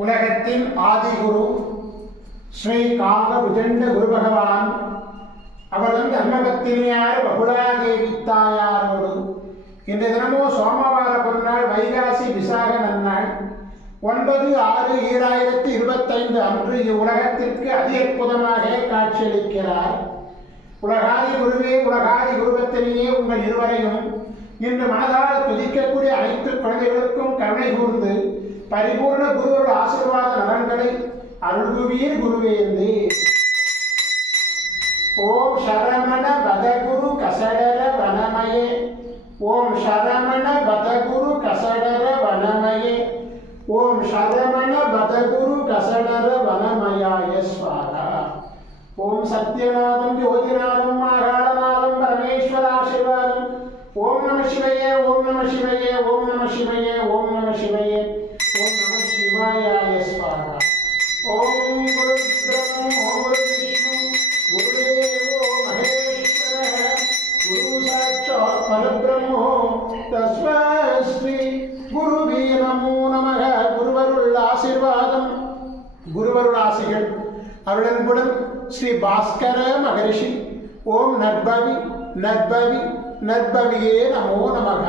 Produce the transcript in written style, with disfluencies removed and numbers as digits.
உலகத்தின் ஆதிகுரு ஸ்ரீ காலபுஜண்ட குரு பகவான் அவரும் தர்மபத்தினியார் பகுலாதேவி தாயாரோடு இன்று தினமோ சோமவார பொன்னாள் வைகாசி விசாக நன்னாள் 9/6/2025 அன்று இவ்வுலகத்திற்கு அதி அற்புதமாக காட்சியளிக்கிறார். உலகாதி குருவே, உலகாதி குருபத்தினியே, உங்கள் இருவரையும் இன்று மனதால் துதிக்கக்கூடிய அனைத்து குழந்தைகளுக்கும் கருணை கூர்ந்து பரிபூர்ண குருவருடைய ஆசீர்வாத நலன்களை அருள்குவீர் குருவேந்தே. ஓம் சரமண பதகுரு கசடர வனமயே, ஓம் சரமண பதகுரு கசடர வனமயே, ஓம் சரமண பதகுரு கசடர வனமயாய ஸ்வாகா. ஓம் சத்யநாதம் ஜோதிநாதம் மாகாளநாதம் பரமேஸ்வராசீர்வாதம். ஓம் நம சிவயே, ஓம் நம சிவயே, ஓம் நம சிவயே, ஓம் நம சிவயே, ஓம் நம சிவாயாய ஸ்வாகா. ஓம் குரு பிரம்மோ குரு விஷ்ணு குருதேவோ மகேஸ்வரः குரு சாட்சாத் பரபிரம்மோ தஸ்மை ஸ்ரீ குருவே நமோ நமः. குருவருள் ஆசீர்வாதம், குருவருள் ஆசிகள் அருளன்புடன் ஸ்ரீ பாஸ்கர மகரிஷி. ஓம் நற்பவி நற்பவி நற்பவியே நமோ நமः.